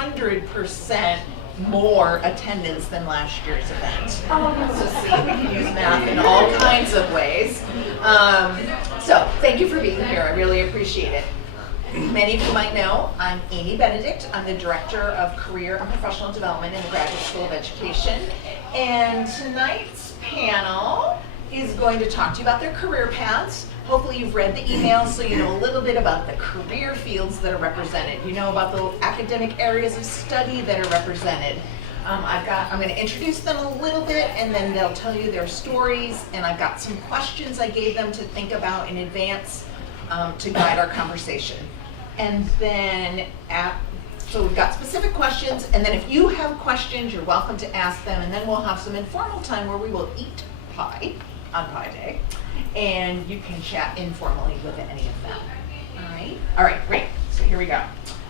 100% more attendance than last year's event. So see, we can use math in all kinds of ways. So thank you for being here. I really appreciate it. Many of you might know I'm Amy Benedict. I'm the Director of Career and Professional Development in the Graduate School of Education. And tonight's panel is going to talk to you about their career paths. Hopefully you've read the email so you know a little bit about the career fields that are represented. You know about the academic areas of study that are represented. I'm going to introduce them a little bit and then they'll tell you their stories, and I've got some questions I gave them to think about in advance to guide our conversation. And then, so we've got specific questions, and then if you have questions, you're welcome to ask them, and then we'll have some informal time where we will eat pie on Pie Day, and you can chat informally with any of them. All right, great. So here we go.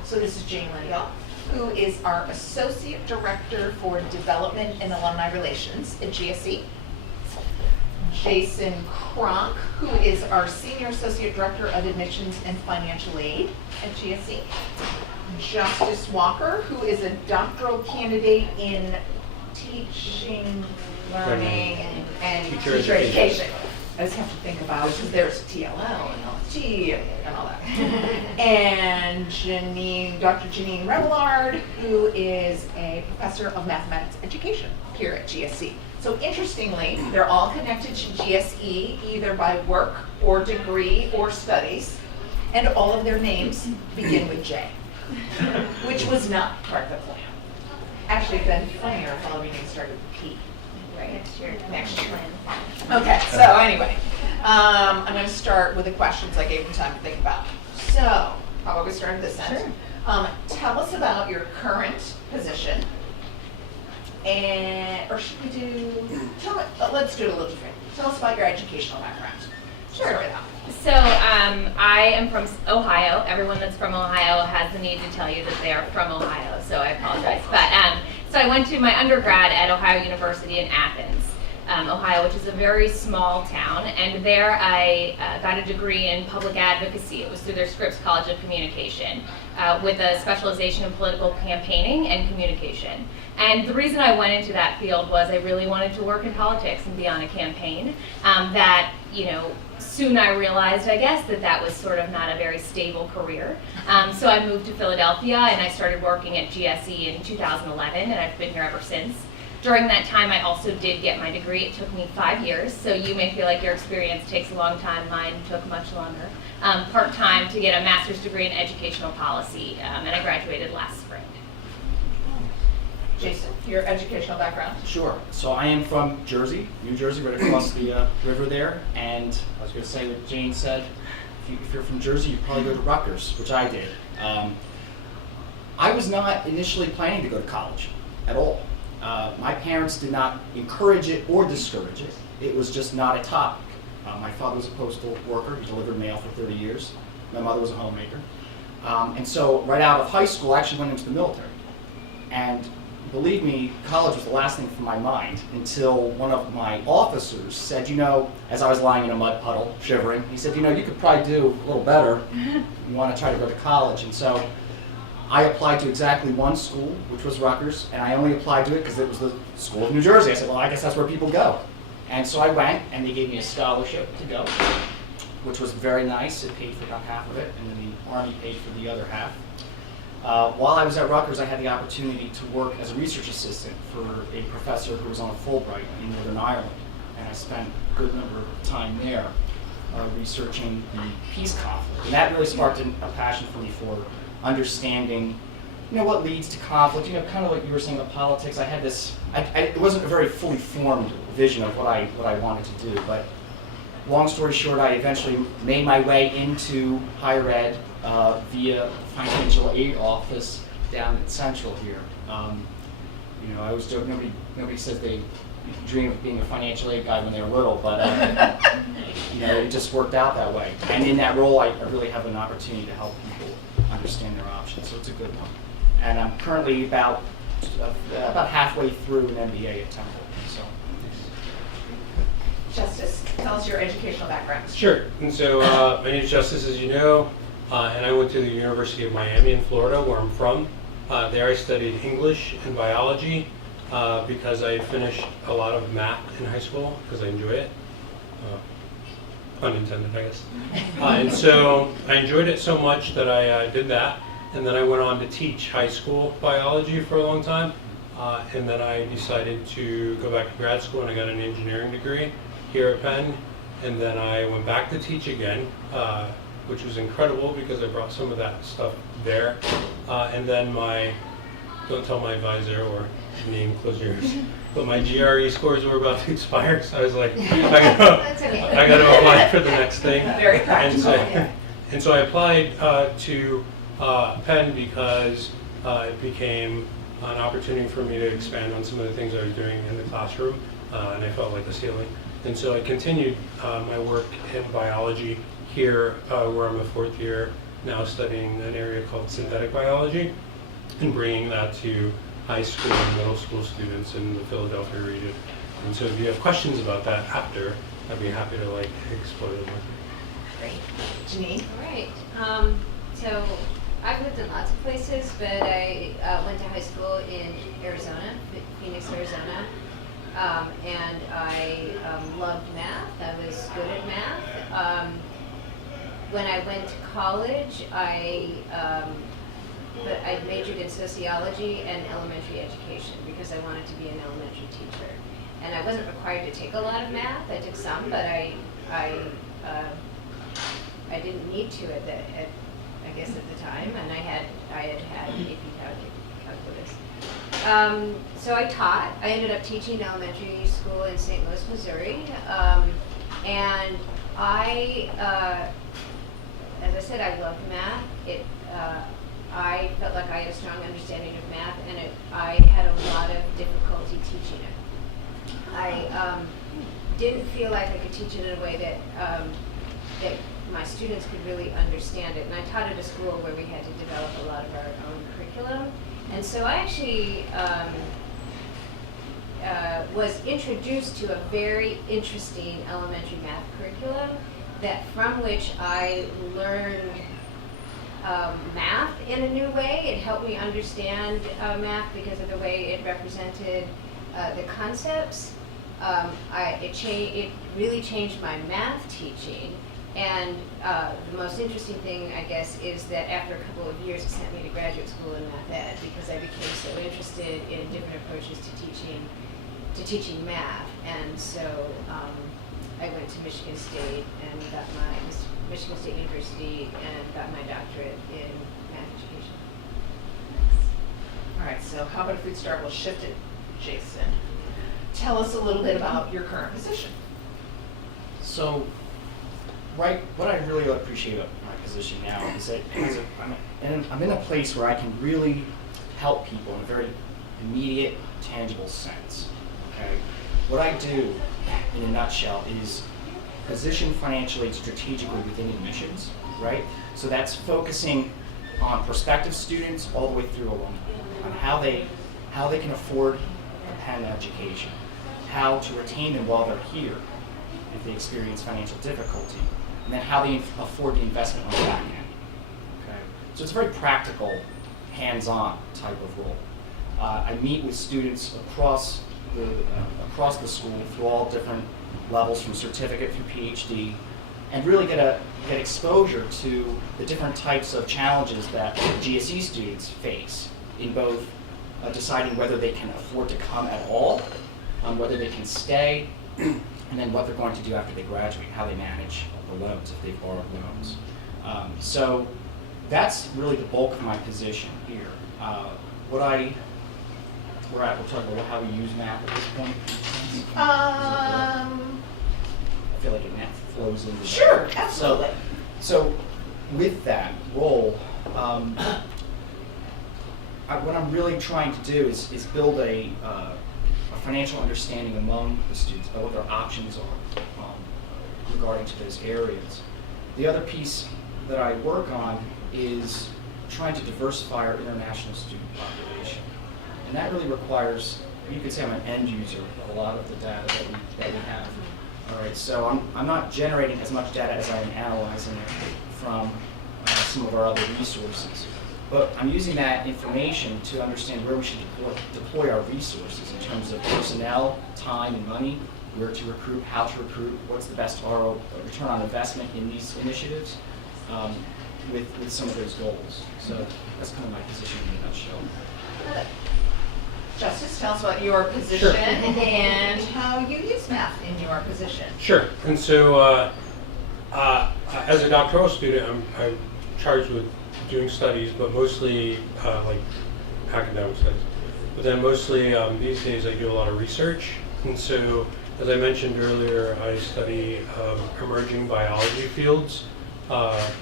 So this is Jane Lindahl, who is our Associate Director for Development and Alumni Relations at GSE. Jason Cronk, who is our Senior Associate Director of Admissions and Financial Aid at GSE. Justice Walker, who is a doctoral candidate in teaching, learning, and teacher education. I just have to think about it because there's TLL and LFT and all that. And Janine, Dr. Janine Remillard, who is a professor of mathematics education here at GSE. So interestingly, they're all connected to GSE either by work or degree or studies, and all of their names begin with J, which was not part of the plan. Actually, it'd been funnier if all of your names started with P. Right. Next year. Okay, so anyway, I'm going to start with the questions I gave them time to think about. So, how about we start at this end? Sure. Tell us about your current position. Or should we do, let's do it a little different. Tell us about your educational background. Sure. So I am from Ohio. Everyone that's from Ohio has the need to tell you that they are from Ohio, so I apologize. But so I went to my undergrad at Ohio University in Athens, Ohio, which is a very small town, and there I got a degree in public advocacy. It was through their Scripps College of Communication, with a specialization in political campaigning and communication. And the reason I went into that field was I really wanted to work in politics and be on a campaign. Soon I realized, I guess, that was sort of not a very stable career. So I moved to Philadelphia and I started working at GSE in 2011, and I've been here ever since. During that time, I also did get my degree. It took me 5 years, so you may feel like your experience takes a long time. Mine took much longer. Part-time to get a master's degree in educational policy, and I graduated last spring. Jason, your educational background? Sure. So I am from Jersey, New Jersey, right across the river there. And I was going to say what Jane said, if you're from Jersey, you probably go to Rutgers, which I did. I was not initially planning to go to college at all. My parents did not encourage it or discourage it. It was just not a topic. My father was a postal worker. He delivered mail for 30 years. My mother was a homemaker. And so right out of high school, I actually went into the military. And believe me, college was the last thing from my mind until one of my officers said, as I was lying in a mud puddle, shivering, he said, you could probably do a little better. You want to try to go to college. And so I applied to exactly one school, which was Rutgers, and I only applied to it because it was the school of New Jersey. I said, well, I guess that's where people go. And so I went, and they gave me a scholarship to go, which was very nice. It paid for about half of it, and then the Army paid for the other half. While I was at Rutgers, I had the opportunity to work as a research assistant for a professor who was on a Fulbright in Northern Ireland. And I spent a good number of time there researching the peace conflict. And that really sparked a passion for me for understanding, what leads to conflict, kind of like you were saying about politics. I had this, it wasn't a very fully formed vision of what I wanted to do, but long story short, I eventually made my way into higher ed via financial aid office down at Central here. I always joke, nobody says they dream of being a financial aid guy when they were little, but it just worked out that way. And in that role, I really have an opportunity to help people understand their options, so it's a good one. And I'm currently about halfway through an MBA at Temple. So. Justice, tell us your educational background. Sure. And so my name is Justice, as you know, and I went to the University of Miami in Florida, where I'm from. There I studied English and biology because I finished a lot of math in high school because I enjoy it. Unintended, I guess. And so I enjoyed it so much that I did that. And then I went on to teach high school biology for a long time. And then I decided to go back to grad school and I got an engineering degree here at Penn. And then I went back to teach again, which was incredible because I brought some of that stuff there. And then don't tell my advisor or Janine, close your ears. But my GRE scores were about to expire, so I was like, I gotta apply for the next thing. Very practical. And so I applied to Penn because it became an opportunity for me to expand on some of the things I was doing in the classroom, and I felt like a ceiling. And so I continued my work in biology here, where I'm a fourth year now studying an area called synthetic biology, and bringing that to high school and middle school students in the Philadelphia region. And so if you have questions about that after, I'd be happy to explore them with you. Great. Janine? All right. So I've lived in lots of places, but I went to high school in Arizona, Phoenix, Arizona. And I loved math. I was good at math. When I went to college, I majored in sociology and elementary education because I wanted to be an elementary teacher. And I wasn't required to take a lot of math. I took some, but I didn't need to I guess at the time, and I had AP calculus. So I taught. I ended up teaching elementary school in St. Louis, Missouri, and as I said, I loved math. I felt like I had a strong understanding of math, and I had a lot of difficulty teaching it. I didn't feel like I could teach it in a way that my students could really understand it. And I taught at a school where we had to develop a lot of our own curriculum. And so I actually was introduced to a very interesting elementary math curriculum from which I learned math in a new way. It helped me understand math because of the way it represented the concepts. It really changed my math teaching. And the most interesting thing, I guess, is that after a couple of years, it sent me to graduate school in math ed because I became so interested in different approaches to teaching math. And so I went to Michigan State and got Michigan State University and got my doctorate in math education. All right, so how about if we start, we'll shift it, Jason. Tell us a little bit about your current position. So, what I really appreciate about my position now is that I'm in a place where I can really help people in a very immediate, tangible sense. Okay, what I do, in a nutshell, is position financially and strategically within admissions. Right, so that's focusing on prospective students all the way through alumni, on how they can afford a Penn education, how to retain them while they're here if they experience financial difficulty, and then how they afford the investment on the back end. Okay? So it's a very practical, hands-on type of role. I meet with students across the school through all different levels, from certificate through PhD, and really get exposure to the different types of challenges that GSE students face in both deciding whether they can afford to come at all, whether they can stay, and then what they're going to do after they graduate, how they manage the loans if they've borrowed loans. So that's really the bulk of my position here. We'll talk about how we use math at this point. I feel like it flows into Sure, absolutely. So with that role, what I'm really trying to do is build a financial understanding among the students about what their options are regarding to those areas. The other piece that I work on is trying to diversify our international student population. And that really requires, you could say I'm an end user of a lot of the data that we have. All right, so I'm not generating as much data as I am analyzing it from some of our other resources. But I'm using that information to understand where we should deploy our resources in terms of personnel, time, and money, where to recruit, how to recruit, what's the best return on investment in these initiatives, with some of those goals. So that's kind of my position in a nutshell. Justice, tell us about your position and how you use math in your position. Sure. And so, as a doctoral student, I'm charged with doing studies, but mostly like academic studies. But then mostly these days I do a lot of research. And so, as I mentioned earlier, I study emerging biology fields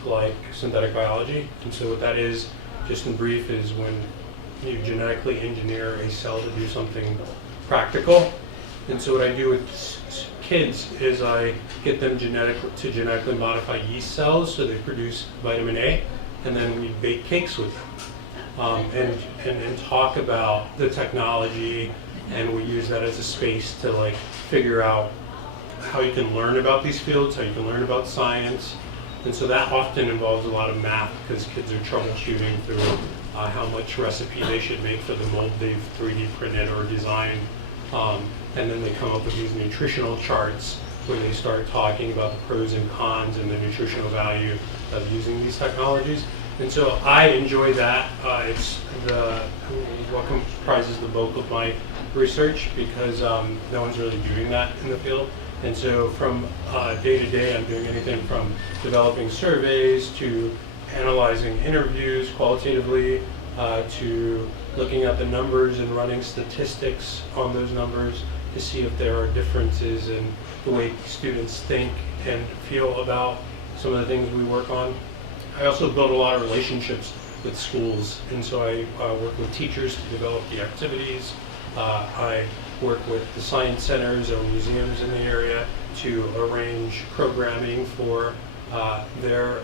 like synthetic biology. And so what that is, just in brief, is when you genetically engineer a cell to do something practical. And so what I do with kids is I get them to genetically modify yeast cells so they produce vitamin A, and then we bake cakes with them and talk about the technology, and we use that as a space to like figure out how you can learn about these fields, how you can learn about science. And so that often involves a lot of math because kids are troubleshooting through how much recipe they should make for the mold they've 3D printed or designed. And then they come up with these nutritional charts where they start talking about the pros and cons and the nutritional value of using these technologies. And so I enjoy that. It's what comprises the bulk of my research because no one's really doing that in the field. And so from day to day, I'm doing anything from developing surveys to analyzing interviews qualitatively to looking at the numbers and running statistics on those numbers to see if there are differences in the way students think and feel about some of the things we work on. I also build a lot of relationships with schools, and so I work with teachers to develop the activities. I work with the science centers or museums in the area to arrange programming for their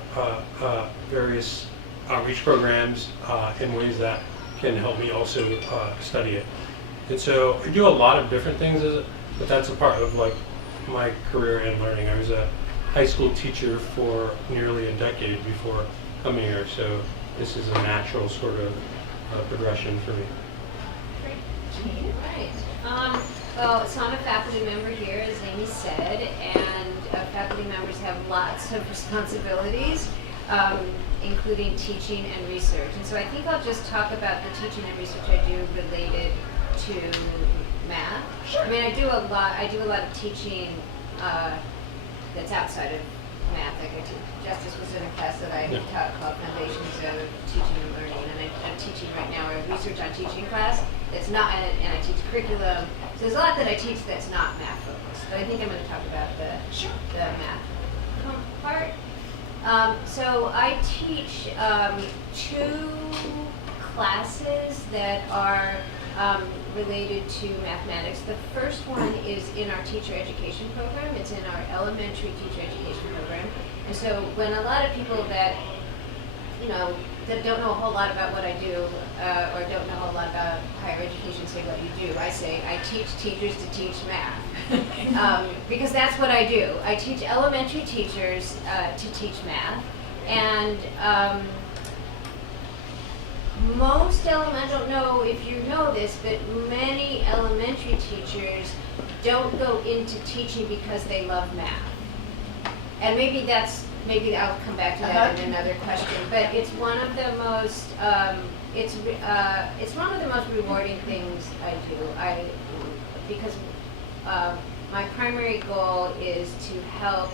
various outreach programs in ways that can help me also study it. And so I do a lot of different things, but that's a part of like my career and learning. I was a high school teacher for nearly a decade before coming here, so this is a natural sort of progression for me. Right. Well, so I'm a faculty member here, as Amy said, and faculty members have lots of responsibilities, including teaching and research. And so I think I'll just talk about the teaching and research I do related to math. Sure. I mean, I do a lot of teaching that's outside of math. Like Justice was in a class that I taught called Foundations of Teaching and Learning, and I'm teaching right now a research on teaching class that's not, and I teach curriculum. So there's a lot that I teach that's not math focused, but I think I'm going to talk about the math part. So I teach 2 classes that are related to mathematics. The first one is in our teacher education program. It's in our elementary teacher education program. And so when a lot of people that, that don't know a whole lot about what I do or don't know a whole lot about higher education say what you do, I say I teach teachers to teach math. Because that's what I do. I teach elementary teachers to teach math. And I don't know if you know this, but many elementary teachers don't go into teaching because they love math. And maybe I'll come back to that in another question. But it's one of the most it's one of the most rewarding things I do. Because my primary goal is to help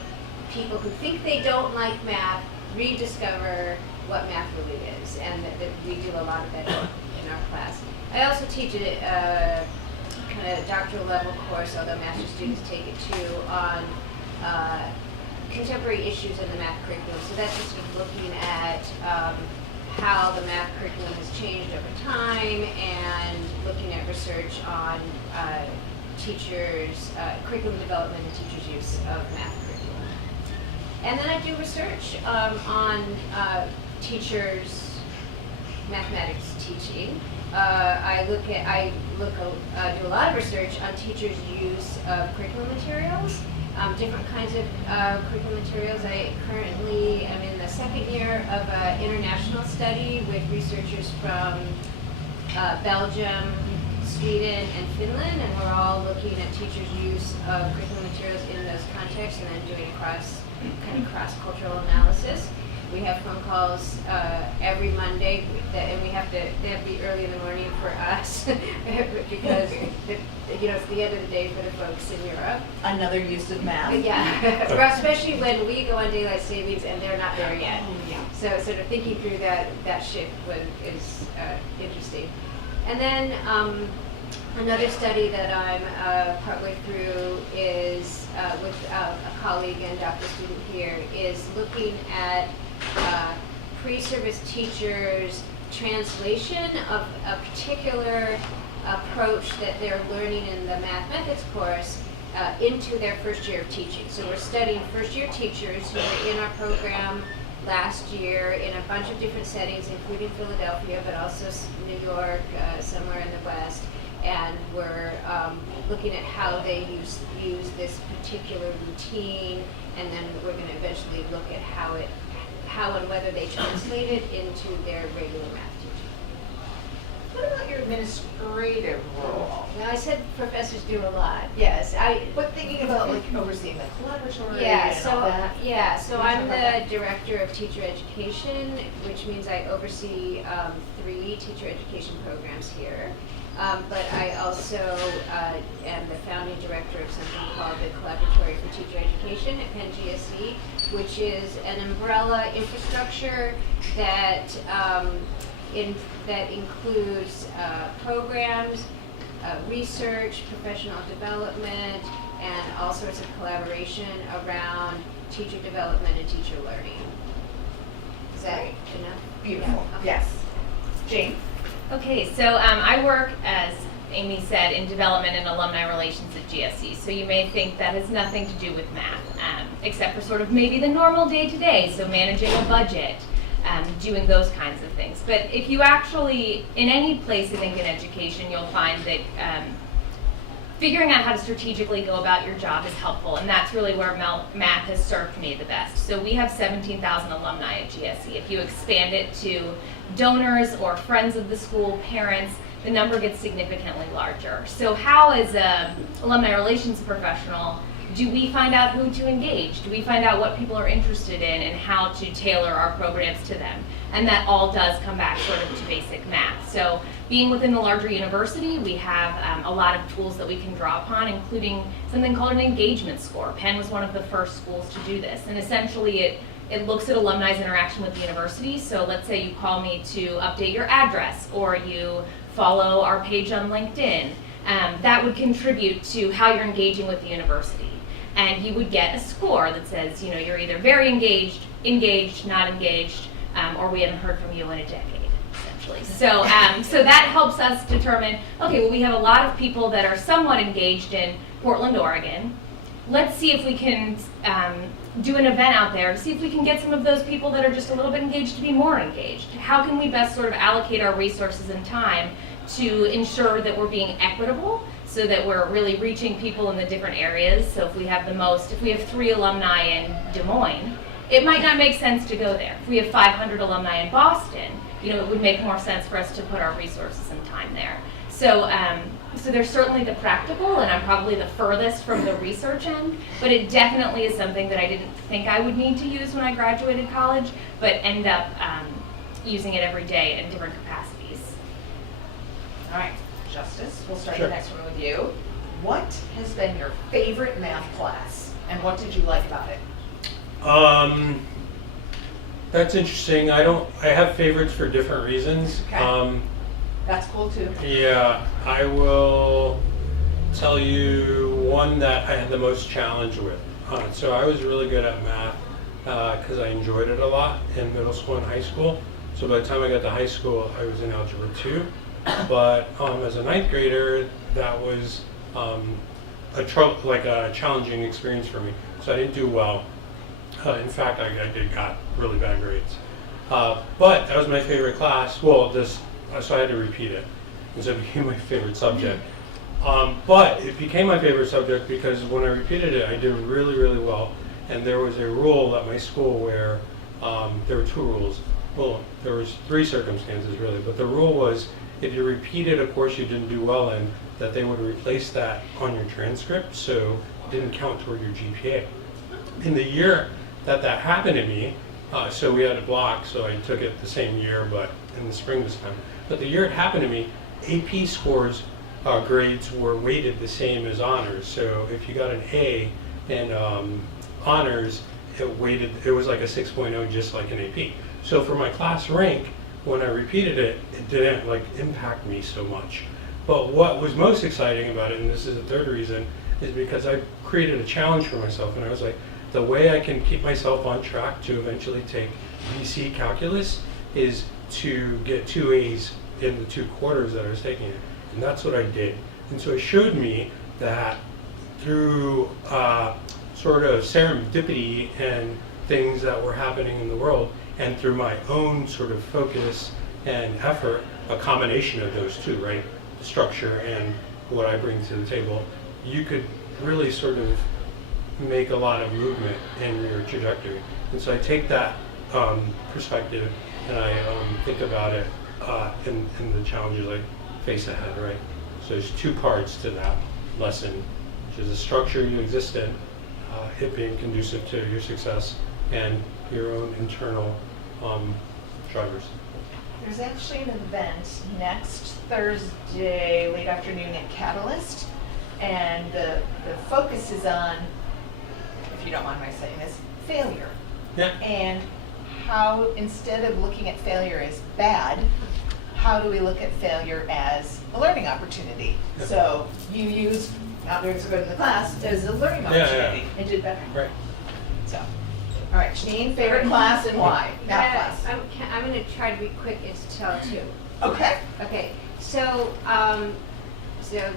people who think they don't like math rediscover what math really is, and that we do a lot of that in our class. I also teach a kind of doctoral level course, although master's students take it too, on contemporary issues in the math curriculum. So that's just looking at how the math curriculum has changed over time and looking at research on teachers, curriculum development and teachers' use of math curriculum. And then I do research on teachers' mathematics teaching. I do a lot of research on teachers' use of curriculum materials. different kinds of curriculum materials. I currently am in the second year of an international study with researchers from Belgium, Sweden, and Finland, and we're all looking at teachers' use of curriculum materials in those contexts and then doing cross-cultural analysis. We have phone calls every Monday, and they have to be early in the morning for us because it's the end of the day for the folks in Europe. Another use of math. Yeah, well, especially when we go on daylight savings and they're not there yet. Yeah. So sort of thinking through that shift is interesting. And then another study that I'm partway through is with a colleague and doctoral student here is looking at pre-service teachers' translation of a particular approach that they're learning in the math methods course into their first year of teaching. So we're studying first year teachers who were in our program last year in a bunch of different settings, including Philadelphia, but also New York, somewhere in the West. And we're looking at how they use this particular routine, and then we're going to eventually look at how and whether they translate it into their regular math teaching. What about your administrative role? Now, I said professors do a lot. Yes, But thinking about like overseeing the collaboratory Yeah, and all that. so I'm the director of teacher education, which means I oversee 3 teacher education programs here. But I also am the founding director of something called the Collaboratory for Teacher Education at Penn GSE, which is an umbrella infrastructure that that includes programs, research, professional development, and all sorts of collaboration around teacher development and teacher learning. Is that enough? Beautiful. Yeah, okay. Yes. Jane? Okay, so I work, as Amy said, in development and alumni relations at GSE. So you may think that has nothing to do with math, except for sort of maybe the normal day-to-day, so managing a budget, doing those kinds of things. But if you actually, in any place I think in education, you'll find that figuring out how to strategically go about your job is helpful, and that's really where math has served me the best. So we have 17,000 alumni at GSE. If you expand it to donors or friends of the school, parents, the number gets significantly larger. So how, as an alumni relations professional, do we find out who to engage? Do we find out what people are interested in and how to tailor our programs to them? And that all does come back sort of to basic math. So being within the larger university, we have a lot of tools that we can draw upon, including something called an engagement score. Penn was one of the first schools to do this. And essentially it looks at alumni's interaction with the university. So let's say you call me to update your address, or you follow our page on LinkedIn. That would contribute to how you're engaging with the university. And you would get a score that says, you're either very engaged, not engaged, or we haven't heard from you in a decade, essentially. So that helps us determine, okay, well, we have a lot of people that are somewhat engaged in Portland, Oregon. Let's see if we can do an event out there to see if we can get some of those people that are just a little bit engaged to be more engaged. How can we best sort of allocate our resources and time to ensure that we're being equitable, so that we're really reaching people in the different areas? So if we have 3 alumni in Des Moines, it might not make sense to go there. If we have 500 alumni in Boston, it would make more sense for us to put our resources and time there. So there's certainly the practical, and I'm probably the furthest from the research end, but it definitely is something that I didn't think I would need to use when I graduated college, but end up using it every day in different capacities. All right. Justice, we'll start Sure. the next one with you. What has been your favorite math class, and what did you like about it? That's interesting. I have favorites for different reasons. Okay. That's cool too. Yeah, I will tell you one that I had the most challenge with. So I was really good at math because I enjoyed it a lot in middle school and high school. So by the time I got to high school, I was in Algebra 2. But as a 9th grader, that was a challenging experience for me. So I didn't do well. In fact, I got really bad grades. But that was my favorite class. Well, so I had to repeat it, and so it became my favorite subject. But it became my favorite subject because when I repeated it, I did really, really well. And there was a rule at my school where there were 2 rules. Well, there was 3 circumstances really, but the rule was if you repeated a course you didn't do well in, that they would replace that on your transcript, so it didn't count toward your GPA. In the year that happened to me, so we had a block, so I took it the same year, but in the spring this time. But the year it happened to me, AP scores grades were weighted the same as honors. So if you got an A in honors, it was like a 6.0, just like an AP. So for my class rank, when I repeated it, it didn't like impact me so much. But what was most exciting about it, and this is the third reason, is because I created a challenge for myself, and I was like, the way I can keep myself on track to eventually take BC calculus is to get 2 A's in the 2 quarters that I was taking it. And that's what I did. And so it showed me that through sort of serendipity and things that were happening in the world, and through my own sort of focus and effort, a combination of those 2, right? The structure and what I bring to the table, you could really sort of make a lot of movement in your trajectory. And so I take that perspective and I think about it in the challenges I face ahead, right? So there's 2 parts to that lesson, which is the structure you exist in, it being conducive to your success, and your own internal drivers. There's actually an event next Thursday, late afternoon at Catalyst, and the focus is on, if you don't mind my saying this, failure. Yeah. And how, instead of looking at failure as bad, how do we look at failure as a learning opportunity? Yeah. So you use not doing so good in the class as a learning opportunity and did better. Right. So, all right, Janine, favorite class and why? Math class. I'm going to try to be quick and tell 2. Okay. Okay, so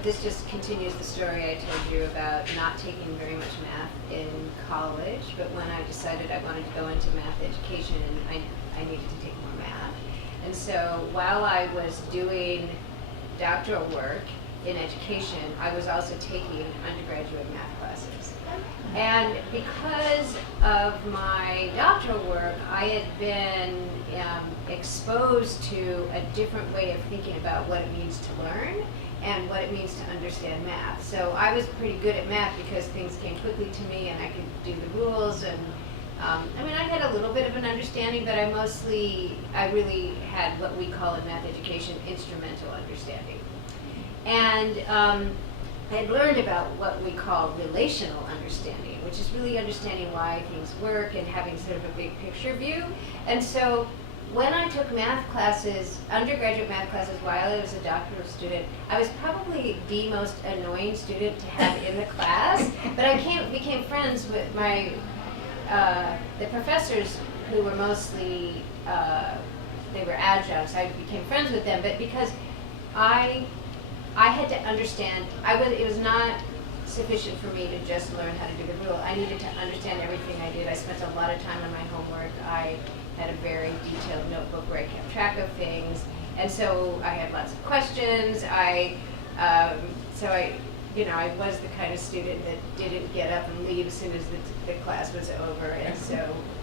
this just continues the story I told you about not taking very much math in college, but when I decided I wanted to go into math education, I needed to take more math. And so while I was doing doctoral work in education, I was also taking undergraduate math classes. And because of my doctoral work, I had been exposed to a different way of thinking about what it means to learn and what it means to understand math. So I was pretty good at math because things came quickly to me and I could do the rules. And I had a little bit of an understanding, but I really had what we call in math education instrumental understanding. And I had learned about what we call relational understanding, which is really understanding why things work and having sort of a big picture view. And so when I took math classes, undergraduate math classes while I was a doctoral student, I was probably the most annoying student to have in the class, but I became friends with the professors who were mostly, they were adjuncts. I became friends with them, but because I had to understand, it was not sufficient for me to just learn how to do the rule. I needed to understand everything I did. I spent a lot of time on my homework. I had a very detailed notebook where I kept track of things. And so I had lots of questions. I was the kind of student that didn't get up and leave as soon as the class was over. And so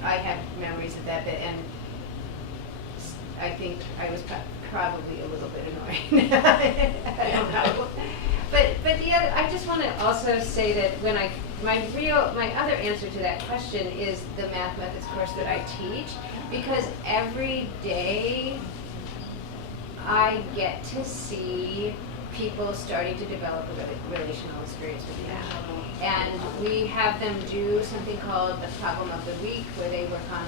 I have memories of that bit. And I think I was probably a little bit annoying. I don't know. But the other, I just want to also say that when my other answer to that question is the math methods course that I teach, because every day I get to see people starting to develop a relational experience with math. And we have them do something called the problem of the week, where they work on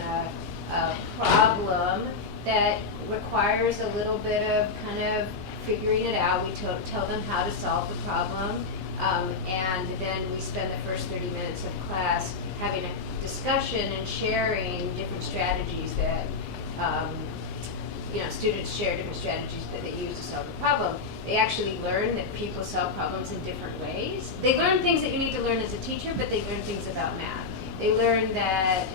a problem that requires a little bit of kind of figuring it out. We tell them how to solve the problem, and then we spend the first 30 minutes of class having a discussion and sharing different strategies that students share different strategies that they use to solve the problem. They actually learn that people solve problems in different ways. They learn things that you need to learn as a teacher, but they learn things about math. They learn that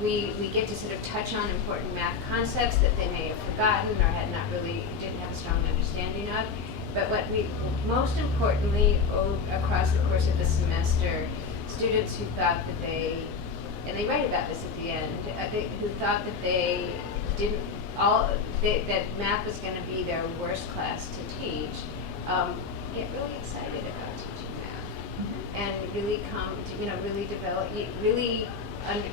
we get to sort of touch on important math concepts that they may have forgotten or didn't have a strong understanding of. But what we, most importantly, across the course of the semester, students who thought that they, and they write about this at the end, who thought that they didn't, that math was going to be their worst class to teach, get really excited about teaching math, and really come to, really develop, really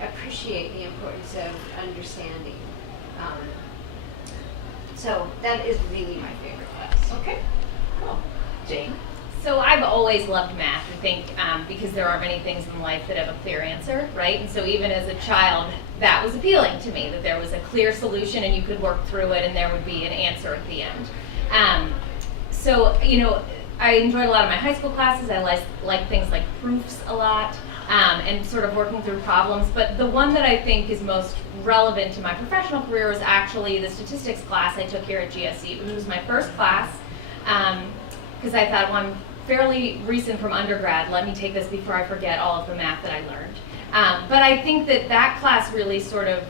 appreciate the importance of understanding. So that is really my favorite class. Okay, cool. Jane? So I've always loved math, I think, because there aren't many things in life that have a clear answer, right? And so even as a child, that was appealing to me, that there was a clear solution and you could work through it and there would be an answer at the end. So, I enjoyed a lot of my high school classes. I like things like proofs a lot, and sort of working through problems. But the one that I think is most relevant to my professional career was actually the statistics class I took here at GSE. It was my first class, because I thought, well, I'm fairly recent from undergrad. Let me take this before I forget all of the math that I learned. But I think that class really sort of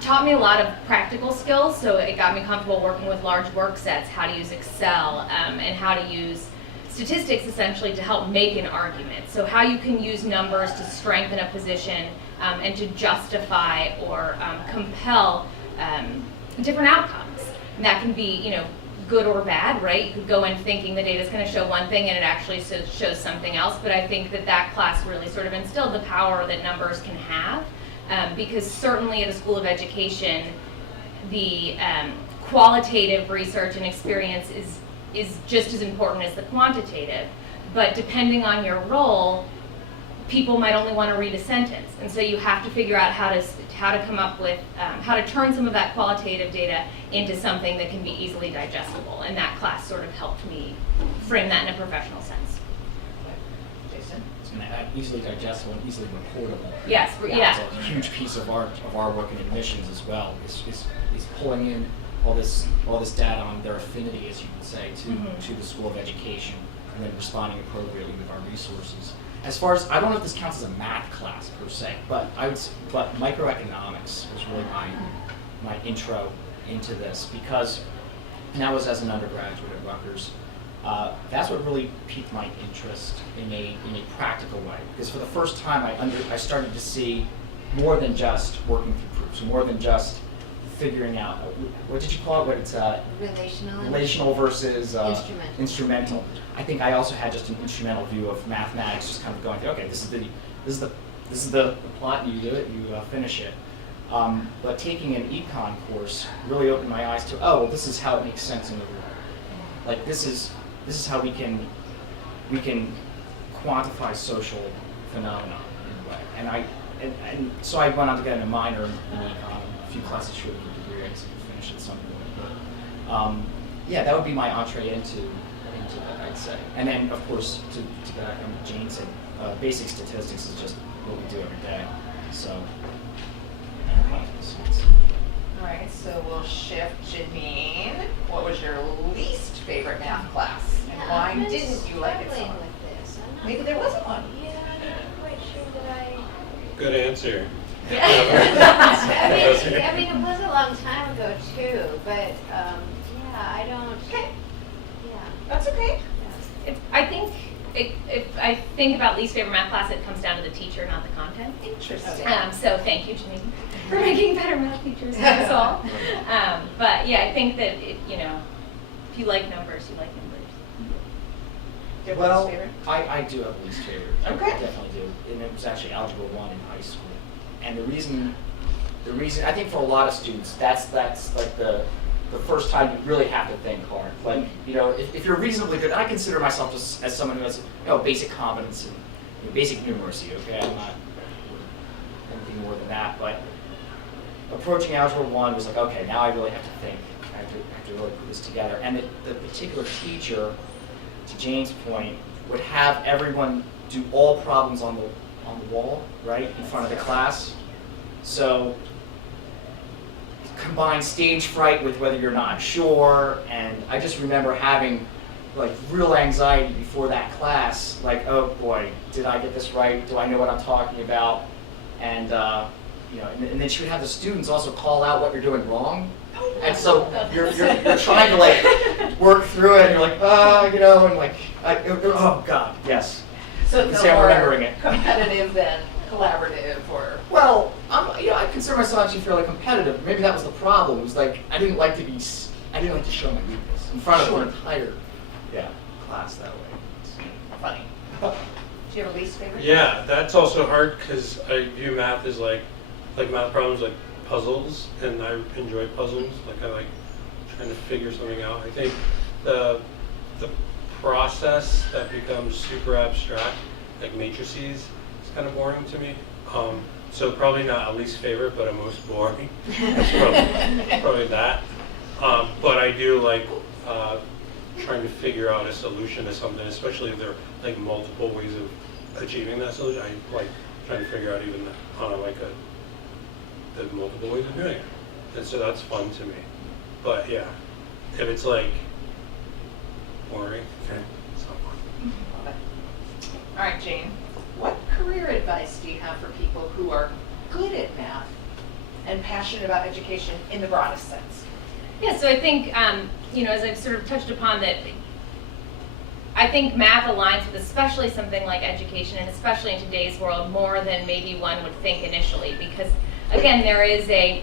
taught me a lot of practical skills, so it got me comfortable working with large work sets, how to use Excel, and how to use statistics essentially to help make an argument. So how you can use numbers to strengthen a position and to justify or compel different outcomes. And that can be, good or bad, right? You could go in thinking the data is going to show one thing and it actually shows something else, but I think that class really sort of instilled the power that numbers can have. Because certainly at the School of Education, the qualitative research and experience is just as important as the quantitative. But depending on your role, people might only want to read a sentence, and so you have to figure out how to come up with how to turn some of that qualitative data into something that can be easily digestible. And that class sort of helped me frame that in a professional sense. Jason? It's going to add easily digestible and easily reportable. Yes, yeah. It's a huge piece of our work in admissions as well. Is pulling in all this data on their affinity, as you would say, to the School of Education, and then responding appropriately with our resources. As far as, I don't know if this counts as a math class per se, but microeconomics was really my intro into this, because, and that was as an undergraduate at Rutgers. That's what really piqued my interest in a practical way, because for the first time I started to see more than just working through proofs, more than just figuring out, what did you call it? What it's relational versus instrumental. I think I also had just an instrumental view of mathematics, just kind of going through, okay, this is the plot, and you do it, you finish it. But taking an econ course really opened my eyes to, oh, well, this is how it makes sense in the world. Like this is how we can quantify social phenomena in a way. And so I went on to get a minor in econ, a few classes short of a degree. I guess I could finish at some point. But yeah, that would be my entree into that, I'd say. And then, of course, to back on what Jane said, basic statistics is just what we do every day. So. All right, so we'll shift. Janine, what was your least favorite math class, and why didn't you like it so much? Maybe there wasn't one. Yeah, I'm not quite sure that I... Good answer. I mean, it was a long time ago too, but yeah, I don't. Okay. Yeah. That's okay. If I think about least favorite math class, it comes down to the teacher, not the content. Interesting. So thank you, Janine, for making better math teachers for us all. But yeah, I think that if you like numbers, you like numbers. Do you have a Well, least favorite? I do have a least favorite. Okay. I definitely do. And it was actually Algebra 1 in high school. And the reason, I think for a lot of students, that's like the first time you really have to think hard. Like, if you're reasonably good, I consider myself just as someone who has, basic competence in basic numeracy, okay? I'm not anything more than that, but approaching Algebra 1 was like, okay, now I really have to think. I have to really put this together. And the particular teacher, to Jane's point, would have everyone do all problems on the wall, right, in front of the class. So combine stage fright with whether you're not sure, and I just remember having like real anxiety before that class, like, oh boy, did I get this right? Do I know what I'm talking about? And and then she would have the students also call out what you're doing wrong, and right? So you're trying to like work through it, and you're like, you know, and like, oh God, yes. So You it's see, I'm more remembering it. competitive than collaborative, or Well, I consider myself actually fairly competitive. Maybe that was the problem. It was like I didn't like to show my weakness in front of Sure. the entire class that way. funny. Do you have a least favorite? Yeah, that's also hard because I view math as like math problems like puzzles, and I enjoy puzzles. Like I like trying to figure something out. I think the process that becomes super abstract, like matrices, is kind of boring to me. So probably not a least favorite, but a most boring. It's probably that. But I do like trying to figure out a solution to something, especially if there are like multiple ways of achieving that solution. I like trying to figure out even the multiple ways of doing it. And so that's fun to me. But yeah, if it's like boring, it's not fun. Love it. All right, Jane. What career advice do you have for people who are good at math and passionate about education in the broadest sense? Yeah, so I think, as I've sort of touched upon that, I think math aligns with especially something like education, and especially in today's world, more than maybe one would think initially, because again, there is a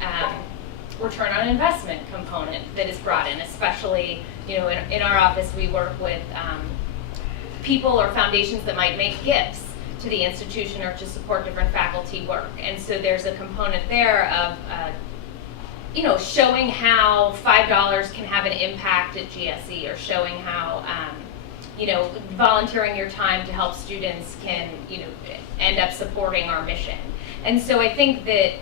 return on investment component that is brought in, especially, in our office we work with people or foundations that might make gifts to the institution or to support different faculty work. And so there's a component there of showing how $5 can have an impact at GSE, or showing how, volunteering your time to help students can, end up supporting our mission. And so I think that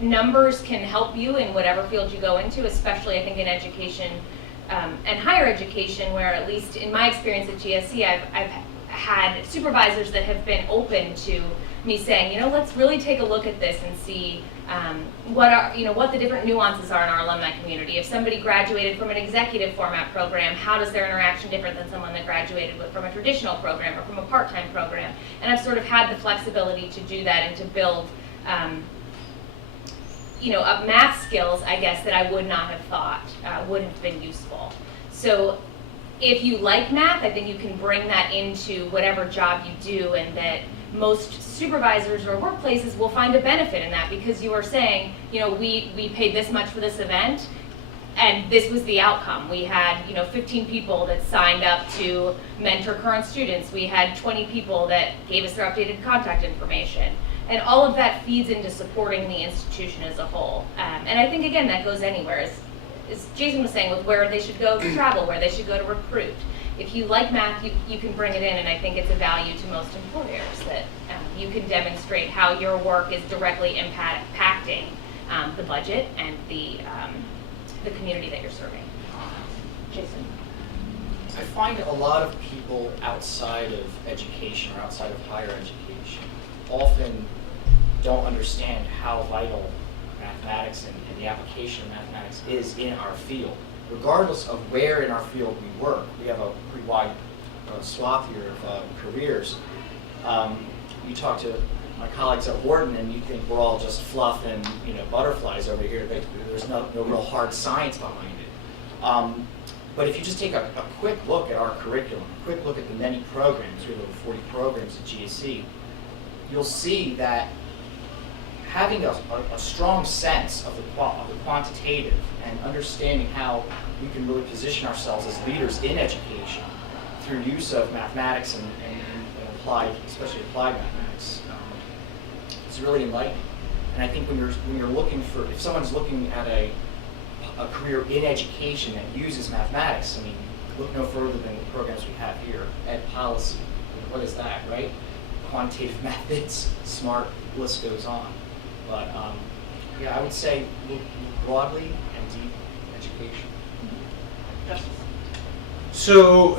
numbers can help you in whatever field you go into, especially I think in education and higher education, where at least in my experience at GSE, I've had supervisors that have been open to me saying, let's really take a look at this and see what the different nuances are in our alumni community. If somebody graduated from an executive format program, how does their interaction different than someone that graduated from a traditional program or from a part-time program? And I've sort of had the flexibility to do that and to build up math skills, I guess, that I would not have thought would have been useful. So if you like math, I think you can bring that into whatever job you do, and that most supervisors or workplaces will find a benefit in that, because you are saying, we paid this much for this event, and this was the outcome. We had, 15 people that signed up to mentor current students. We had 20 people that gave us their updated contact information. And all of that feeds into supporting the institution as a whole. And I think, again, that goes anywhere. As Jason was saying, with where they should go to travel, where they should go to recruit. If you like math, you can bring it in, and I think it's a value to most employers that you can demonstrate how your work is directly impacting the budget and the community that you're serving. Jason? I find a lot of people outside of education or outside of higher education often don't understand how vital mathematics and the application of mathematics is in our field. Regardless of where in our field we work, we have a pretty wide swath here of careers. You talk to my colleagues at Wharton, and you think we're all just fluff and butterflies over here. There's no real hard science behind it. But if you just take a quick look at our curriculum, a quick look at the many programs, we have over 40 programs at GSE, you'll see that having a strong sense of the quantitative and understanding how we can really position ourselves as leaders in education through use of mathematics and applied, especially applied mathematics, is really enlightening. And I think when you're looking for, if someone's looking at a career in education that uses mathematics, I mean, look no further than the programs we have here. Ed policy, what is that, right? Quantitative methods, SMART, list goes on. But I would say look broadly and deep education. So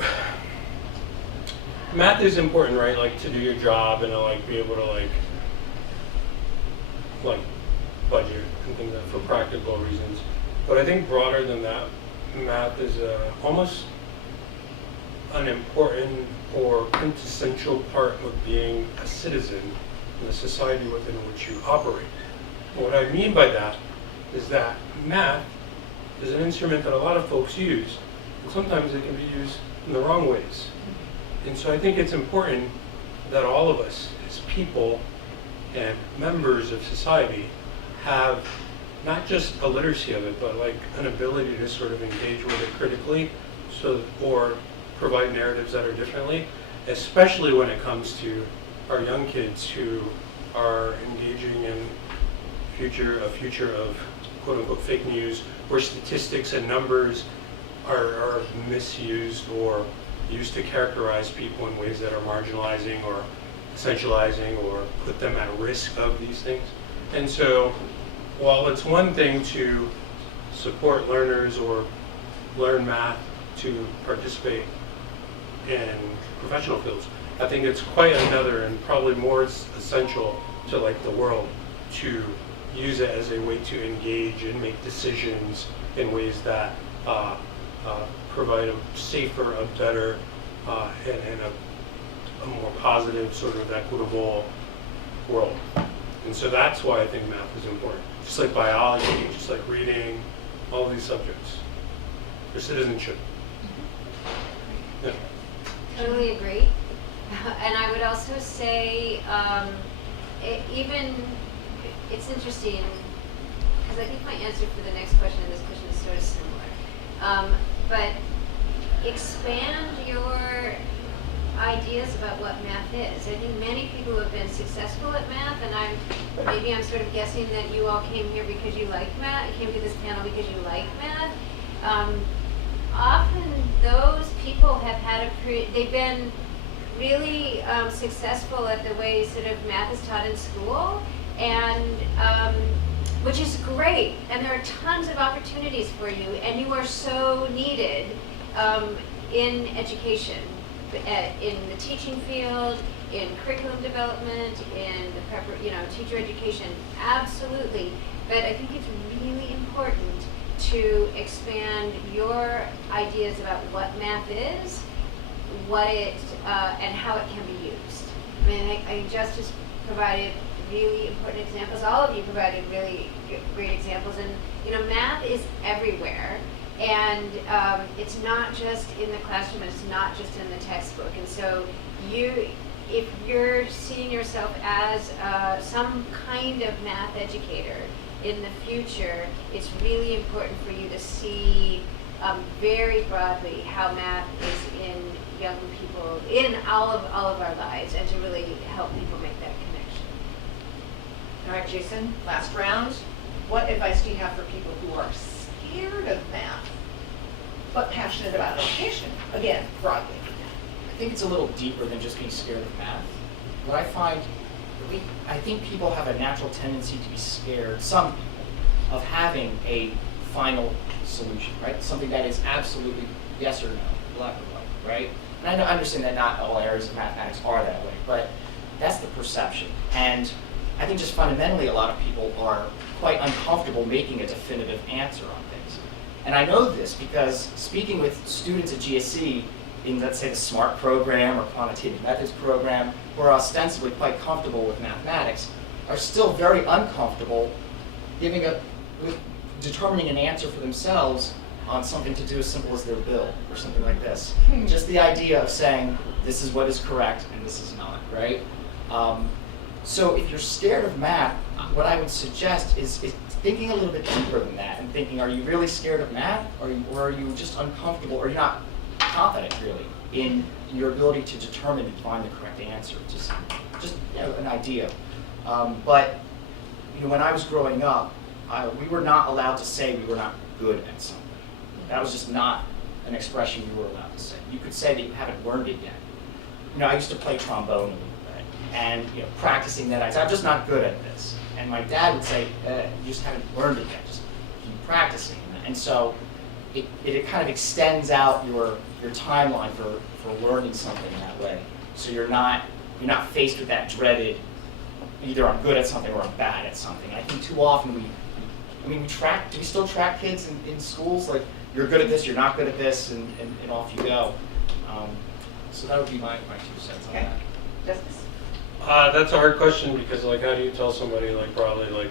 math is important, right? Like to do your job and to like be able to like budget and things like that for practical reasons. But I think broader than that, math is almost an important or quintessential part of being a citizen in the society within which you operate. And what I mean by that is that math is an instrument that a lot of folks use, and sometimes it can be used in the wrong ways. And so I think it's important that all of us as people and members of society have not just a literacy of it, but like an ability to sort of engage with it critically, or provide narratives that are differently, especially when it comes to our young kids who are engaging in a future of quote unquote fake news, where statistics and numbers are misused or used to characterize people in ways that are marginalizing or essentializing or put them at risk of these things. And so while it's one thing to support learners or learn math to participate in professional fields, I think it's quite another and probably more essential to like the world to use it as a way to engage and make decisions in ways that provide a safer, a better, and a more positive, sort of equitable world. And so that's why I think math is important. Just like biology, just like reading, all these subjects. For citizenship. Yeah. Totally agree. And I would also say, it's interesting, because I think my answer for the next question and this question is sort of similar. But expand your ideas about what math is. I think many people have been successful at math, and I'm sort of guessing that you all came here because you like math. You came to this panel because you like math. Often those people have had they've been really successful at the way sort of math is taught in school, and which is great. And there are tons of opportunities for you, and you are so needed in education, in the teaching field, in curriculum development, in the teacher education, absolutely. But I think it's really important to expand your ideas about what math is, what it, and how it can be used. I mean, I think Justice provided really important examples. All of you provided really great examples, and math is everywhere. And it's not just in the classroom, it's not just in the textbook. And so if you're seeing yourself as some kind of math educator in the future, it's really important for you to see very broadly how math is in young people, in all of our lives, and to really help people make that connection. All right, Jason, last round. What advice do you have for people who are scared of math, but passionate about education? Again, broadly. I think it's a little deeper than just being scared of math. What I find, I think people have a natural tendency to be scared, some people, of having a final solution, right? Something that is absolutely yes or no, black or white, right? And I understand that not all areas of mathematics are that way, but that's the perception. And I think just fundamentally, a lot of people are quite uncomfortable making a definitive answer on things. And I know this because speaking with students at GSE in, let's say, the SMART program or quantitative methods program, who are ostensibly quite comfortable with mathematics, are still very uncomfortable with determining an answer for themselves on something to do as simple as their bill or something like this. Just the idea of saying, this is what is correct and this is not, right? So if you're scared of math, what I would suggest is thinking a little bit deeper than that and thinking, are you really scared of math, or are you just uncomfortable, or you're not confident really in your ability to determine and find the correct answer? Just an idea. But when I was growing up, we were not allowed to say we were not good at something. That was just not an expression you were allowed to say. You could say that you haven't learned it yet. I used to play trombone a little bit, and practicing that, I'm just not good at this. And my dad would say, you just haven't learned it yet, just keep practicing. And so it kind of extends out your timeline for learning something that way. So you're not faced with that dreaded, either I'm good at something or I'm bad at something. And I think too often do we still track kids in schools? Like, you're good at this, you're not good at this, and off you go. So that would be my 2 cents on that. Justice? That's a hard question because, how do you tell somebody, broadly,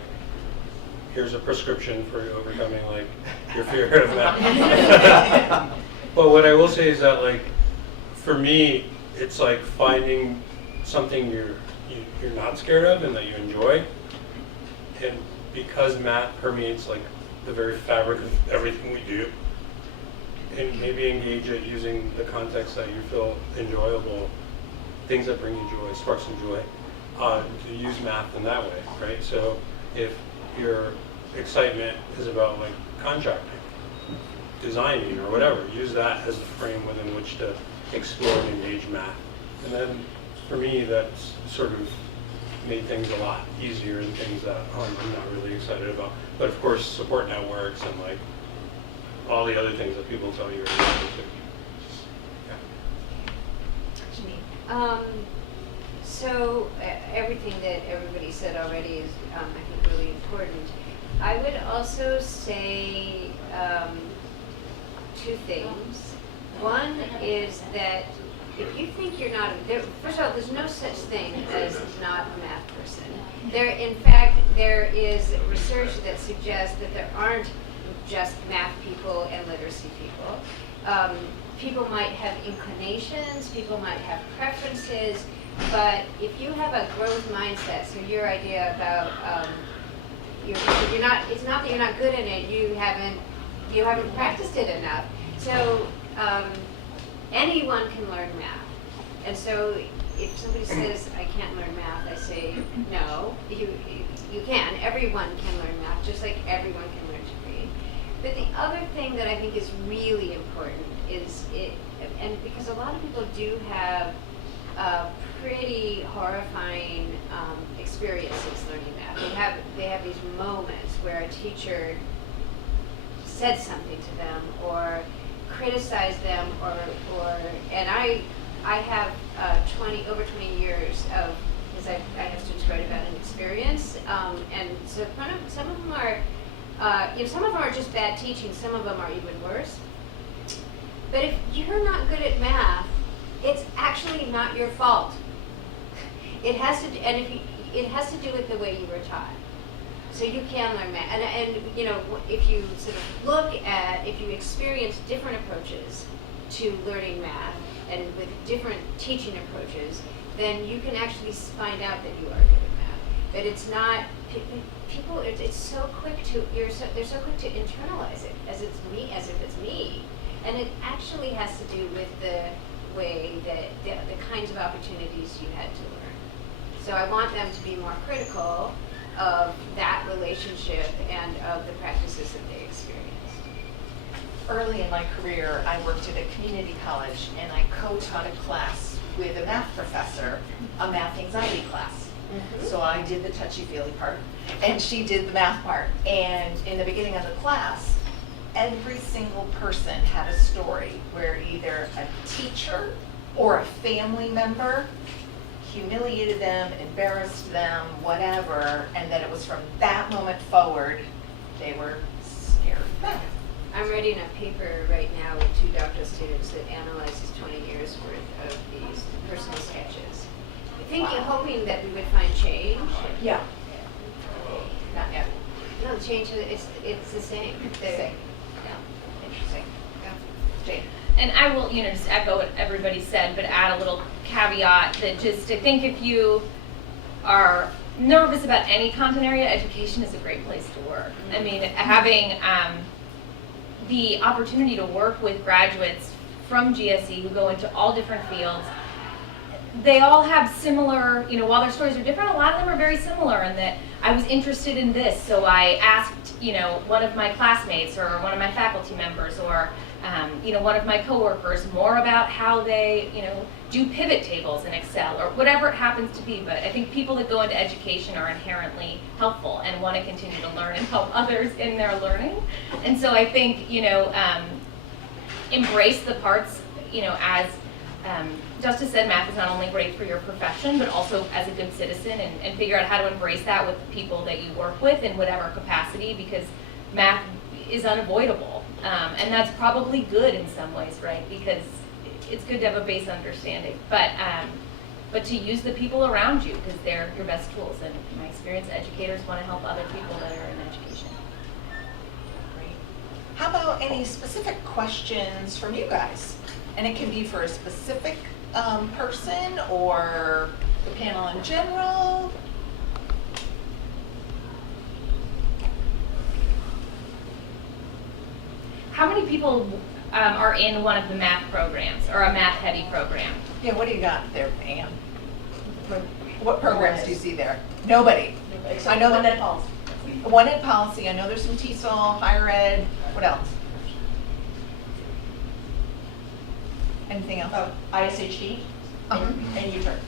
here's a prescription for overcoming like your fear of math. But what I will say is that like for me, it's like finding something you're not scared of and that you enjoy. And because math permeates like the very fabric of everything we do, and maybe engage it using the context that you feel enjoyable, things that bring you joy, spark some joy, to use math in that way, right? So if your excitement is about like contracting, designing, or whatever, use that as the frame within which to explore and engage math. And then for me, that's sort of made things a lot easier and things that I'm not really excited about. But of course, support networks and like all the other things that people tell you are important too. Janine. So everything that everybody said already is, I think, really important. I would also say two things. One is that if you think you're not, first of all, there's no such thing as not a math person. In fact, there is research that suggests that there aren't just math people and literacy people. People might have inclinations, people might have preferences, but if you have a growth mindset, so your idea about it's not that you're not good in it, you haven't practiced it enough. So anyone can learn math. And so if somebody says, I can't learn math, I say, no, you can. Everyone can learn math, just like everyone can learn to read. But the other thing that I think is really important is and because a lot of people do have pretty horrifying experiences learning math. They have these moments where a teacher said something to them or criticized them and I have over 20 years of, because I have students write about an experience, and so some of them are just bad teaching, some of them are even worse. But if you're not good at math, it's actually not your fault. It has to, it has to do with the way you were taught. So you can learn math, and if you sort of if you experience different approaches to learning math and with different teaching approaches, then you can actually find out that you are good at math. But it's not people. It's so quick to they're so quick to internalize it as if it's me, and it actually has to do with the way that the kinds of opportunities you had to learn. So I want them to be more critical of that relationship and of the practices that they experienced. Early in my career, I worked at a community college and I co-taught a class with a math professor, a math anxiety class. Mm-hmm. So I did the touchy-feely part and she did the math part. And in the beginning of the class, every single person had a story where either a teacher or a family member humiliated them, embarrassed them, whatever, and that it was from that moment forward they were scared of math. I'm writing a paper right now with 2 doctoral students that analyzes 20 years worth of these personal sketches. Hoping that we would find change. Yeah. Not yet. No, the change, it's the same. Yeah. Interesting. Yeah. Jane. And I will, just echo what everybody said, but add a little caveat that just, I think if you are nervous about any content area, education is a great place to work. I mean, having the opportunity to work with graduates from GSE who go into all different fields, they all have similar, while their stories are different, a lot of them are very similar in that I was interested in this, so I asked, one of my classmates or one of my faculty members or one of my coworkers more about how they, do pivot tables in Excel or whatever it happens to be. But I think people that go into education are inherently helpful and want to continue to learn and help others in their learning. And so I think, embrace the parts, as Justice said, math is not only great for your profession, but also as a good citizen, and figure out how to embrace that with the people that you work with in whatever capacity, because math is unavoidable. And that's probably good in some ways, right? Because it's good to have a base understanding. But but to use the people around you because they're your best tools. And in my experience, educators want to help other people that are in education. How about any specific questions from you guys? And it can be for a specific person or the panel in general. How many people are in one of the math programs or a math-heavy program? Yeah, what do you got there, Ann? What programs do you see there? Nobody. I know One that at policy. one in policy. I know there's some TESOL, higher ed. What else? Anything else? ISHD and U-turn.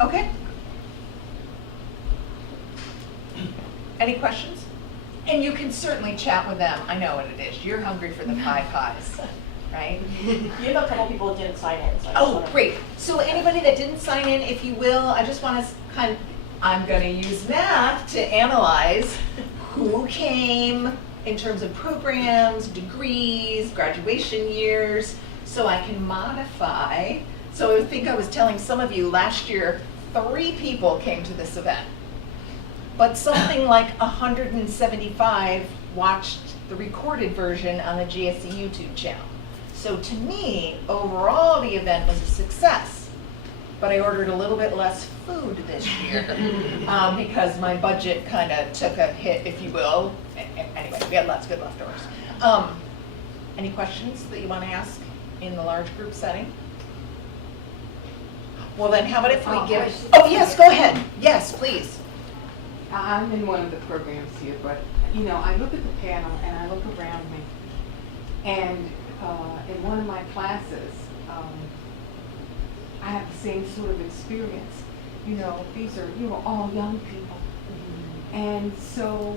Okay. Any questions? And you can certainly chat with them. I know what it is. You're hungry for the 5 pies, right? You have a couple people who didn't sign in, so I just Oh, wanna- great. So anybody that didn't sign in, if you will, I just want to I'm going to use math to analyze who came in terms of programs, degrees, graduation years, so I can modify. So I think I was telling some of you last year, 3 people came to this event. But something like 175 watched the recorded version on the GSE YouTube channel. So to me, overall, the event was a success. But I ordered a little bit less food this year because my budget kind of took a hit, if you will. Anyway, we had lots of good leftovers. Any questions that you want to ask in the large group setting? Well, then how about if we give... Oh, yes, go ahead. Yes, please. I'm in one of the programs here, but, you know, I look at the panel and I look around me. And in one of my classes, I have the same sort of experience. You know, these are, all young people. And so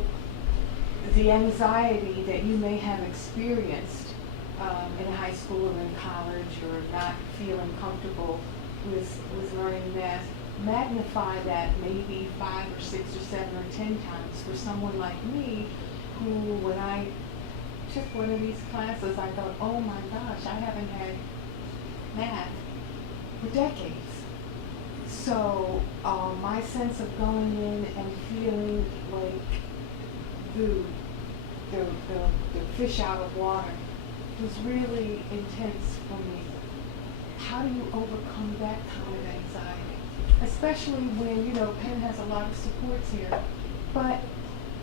the anxiety that you may have experienced in high school or in college or not feeling comfortable with learning math, magnify that maybe 5 or 6 or 7 or 10 times for someone like me who, when I took one of these classes, I thought, oh my gosh, I haven't had math for decades. So my sense of going in and feeling like the fish out of water was really intense for me. How do you overcome that kind of anxiety? Especially when, Penn has a lot of supports here. But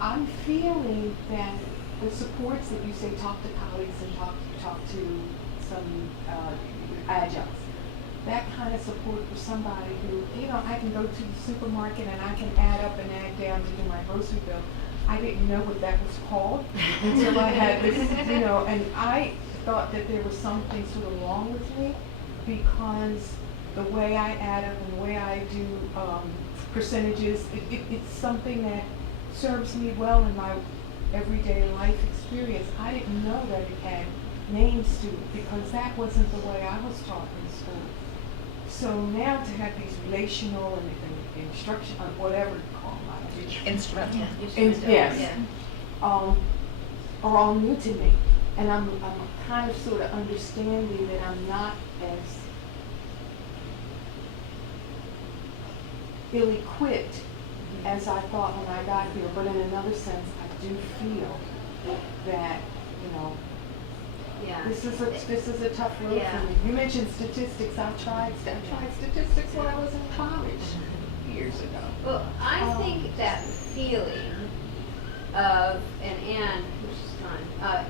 I'm feeling that the supports that you say, talk to colleagues and talk to some adjuncts, that kind of support for somebody who, I can go to the supermarket and I can add up and add down to do my grocery bill. I didn't know what that was called until I had this, and I thought that there was something sort of wrong with me because the way I add up and the way I do percentages, it's something that serves me well in my everyday life experience. I didn't know that it had names to it because that wasn't the way I was taught in school. So now to have these relational and instruction, whatever you call them, Instrumental. yes, are all new to me. And I'm kind of sort of understanding that I'm not as ill-equipped as I thought when I got here, but in another sense, I do feel that, Yeah. this is a tough road Yeah. for me. You mentioned statistics. I tried statistics when I was in college years ago. Well, I think that feeling of, and Anne, which is fun,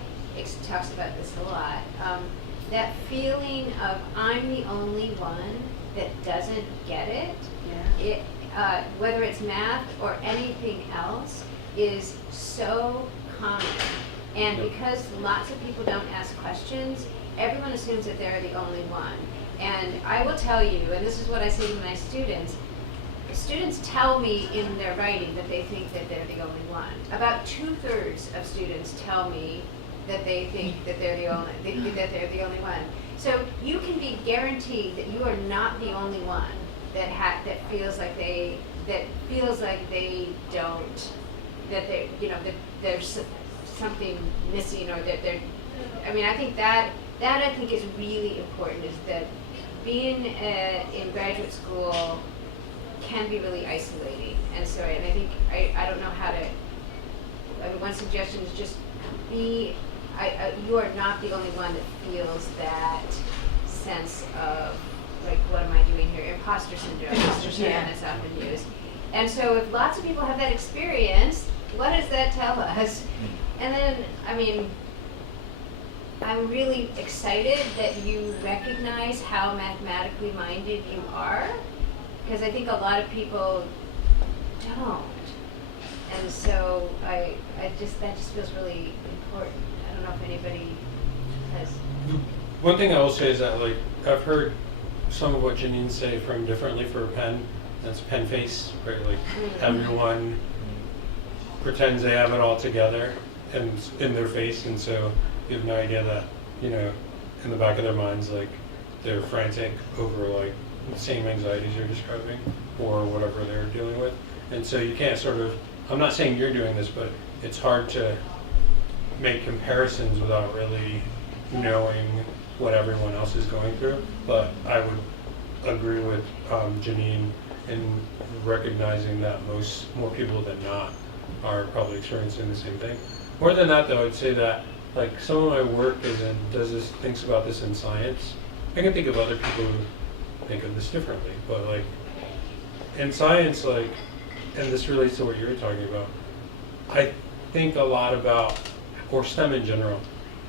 talks about this a lot, that feeling of I'm the only one that doesn't get it, whether it's math or anything else, is so common. And because lots of people don't ask questions, everyone assumes that they're the only one. And I will tell you, and this is what I say to my students tell me in their writing that they think that they're the only one. About 2/3 of students tell me that they think that they're the only one. So you can be guaranteed that you are not the only one that feels like there's something missing, or that they're. I mean, I think that I think is really important. Is that being in graduate school can be really isolating. And so, and I think, I don't know how to, I mean, one suggestion is just you are not the only one that feels that sense of, like, what am I doing here? Imposter syndrome is the term that's often used. And so if lots of people have that experience, what does that tell us? And then, I mean, I'm really excited that you recognize how mathematically minded you are, because I think a lot of people don't. And so that just feels really important. I don't know if anybody has. One thing I will say is that, like, I've heard some of what Janine say frame differently for Penn. That's Penn face, right? Like, everyone pretends they have it all together and in their face, and so you have no idea that, you know, in the back of their minds, like, they're frantic over, like, the same anxieties you're describing or whatever they're dealing with. And so you can't sort of, I'm not saying you're doing this, but it's hard to make comparisons without really knowing what everyone else is going through. But I would agree with Janine in recognizing that more people than not are probably experiencing the same thing. More than that, though, I'd say that, like, some of my work thinks about this in science. I can think of other people who think of this differently, but, like, in science, like, and this relates to what you were talking about, I think a lot about, or STEM in general,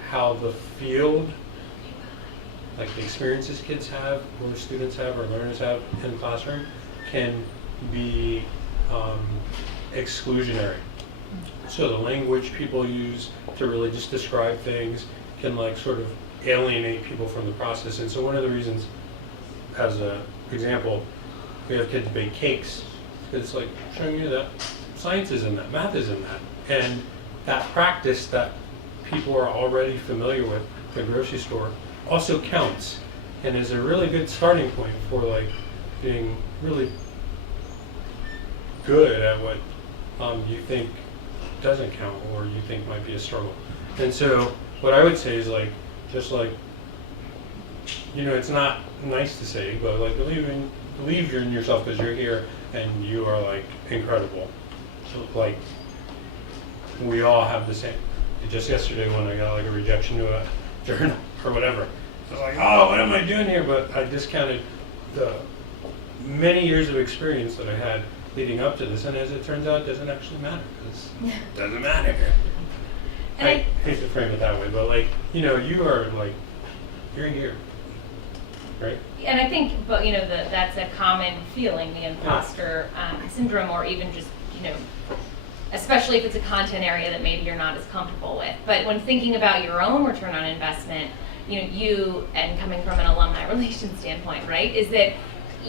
how the field, like the experiences kids have, or students have, or learners have in the classroom, can be exclusionary. So the language people use to really just describe things can, like, sort of alienate people from the process. And so one of the reasons, as an example, we have kids bake cakes. It's like showing you that science is in that, math is in that. And that practice that people are already familiar with at the grocery store also counts and is a really good starting point for, like, being really good at what you think doesn't count or you think might be a struggle. And so what I would say is, like, just like, you know, it's not nice to say, but, like, believe in yourself because you're here and you are, like, incredible. So, like, we all have the same. Just yesterday when I got, like, a rejection to a journal or whatever, I was like, oh, what am I doing here? But I discounted the many years of experience that I had leading up to this, and as it turns out, it doesn't actually matter, because it doesn't matter. And I hate to frame it that way, but, like, you know, you are, like, you're here, right? And I think, but, you know, that's a common feeling, the imposter syndrome, or even just, you know, especially if it's a content area that maybe you're not as comfortable with. But when thinking about your own return on investment, you know, you, and coming from an alumni relations standpoint, right, is that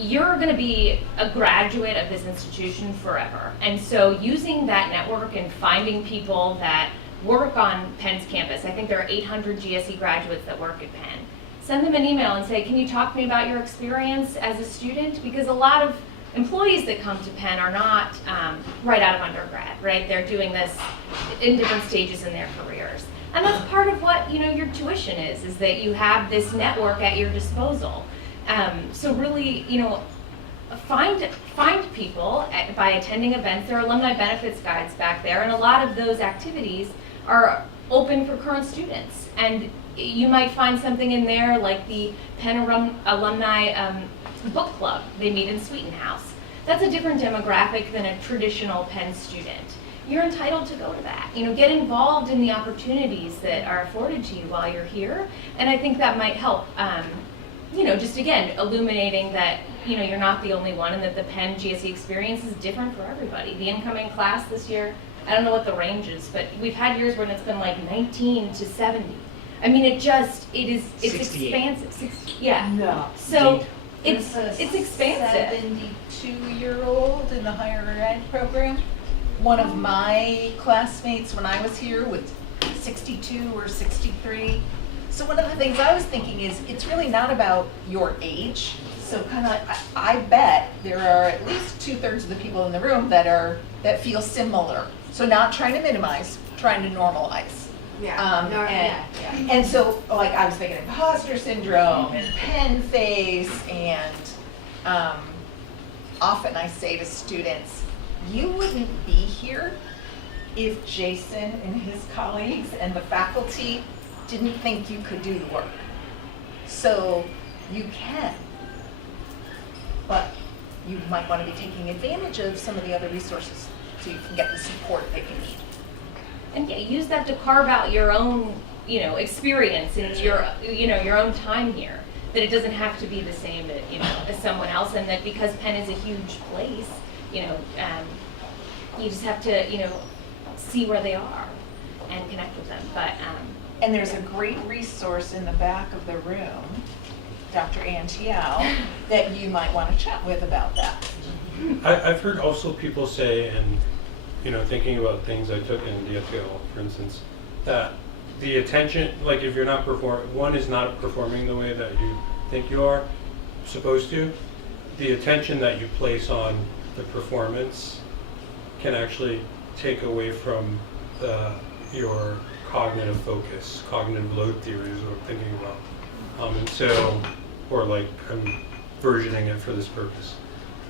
you're going to be a graduate of this institution forever. And so using that network and finding people that work on Penn's campus, I think there are 800 GSE graduates that work at Penn. Send them an email and say, can you talk to me about your experience as a student? Because a lot of employees that come to Penn are not right out of undergrad, right? They're doing this in different stages in their careers. And that's part of what, you know, your tuition is that you have this network at your disposal. So really, you know, find people by attending events. There are alumni benefits guides back there, and a lot of those activities are open for current students. And you might find something in there like the Penn Alumni Book Club. They meet in Sweeten House. That's a different demographic than a traditional Penn student. You're entitled to go to that. You know, get involved in the opportunities that are afforded to you while you're here. And I think that might help, you know, just again, illuminating that, you know, you're not the only one and that the Penn GSE experience is different for everybody. The incoming class this year, I don't know what the range is, but we've had years when it's been like 19 to 70. I mean, it's 68. expansive. Yeah. No. So it's expansive. 72-year-old in the higher ed program. One of my classmates when I was here was 62 or 63. So one of the things I was thinking is it's really not about your age. So kind of, I bet there are at least 2/3 of the people in the room that feel similar. So not trying to minimize, trying to normalize. And so, like, I was thinking imposter syndrome and pen face, and often I say to students, you wouldn't be here if Jason and his colleagues and the faculty didn't think you could do the work. So you can, but you might want to be taking advantage of some of the other resources so you can get the support that you need. And yeah, use that to carve out your own, experience and your own time here. That it doesn't have to be the same that, as someone else, and that because Penn is a huge place, you just have to, see where they are and connect with them. But and there's a great resource in the back of the room, Dr. Antiel, that you might want to chat with about that. I've heard also people say, and thinking about things I took in DFL, for instance, that the attention, like if you're not one is not performing the way that you think you are supposed to, the attention that you place on the performance can actually take away from your cognitive focus, cognitive load theory is what I'm thinking about. And so, or like I'm versioning it for this purpose.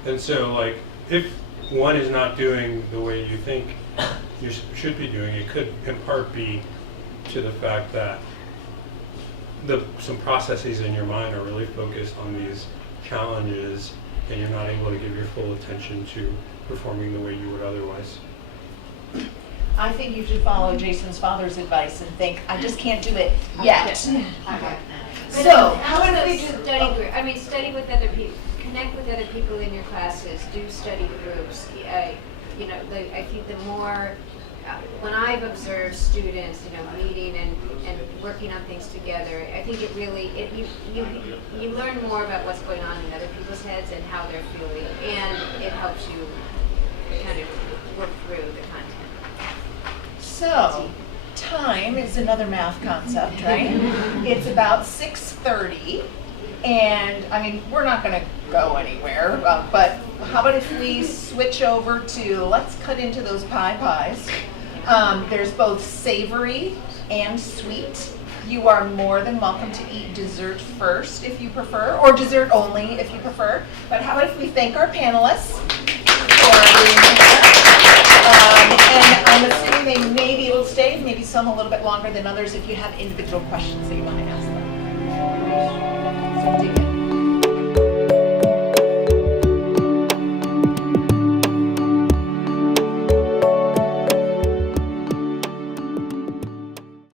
And so like, if one is not doing the way you think you should be doing, it could in part be to the fact that some processes in your mind are really focused on these challenges and you're not able to give your full attention to performing the way you would otherwise. I think you should follow Jason's father's advice and think, I just can't do it yet. So, how about we do study group? Study with other people, connect with other people in your classes, do study groups. I think the more, when I've observed students, meeting and working on things together, I think it really, you learn more about what's going on in other people's heads and how they're feeling, and it helps you kind of work through the content. So, time is another math concept, right? It's about 6:30, and we're not going to go anywhere, but how about if we switch over to, let's cut into those pies. There's both savory and sweet. You are more than welcome to eat dessert first if you prefer, or dessert only if you prefer. But how about if we thank our panelists for being here? And I'm assuming they may be able to stay, maybe some a little bit longer than others if you have individual questions that you want to ask them. So dig in.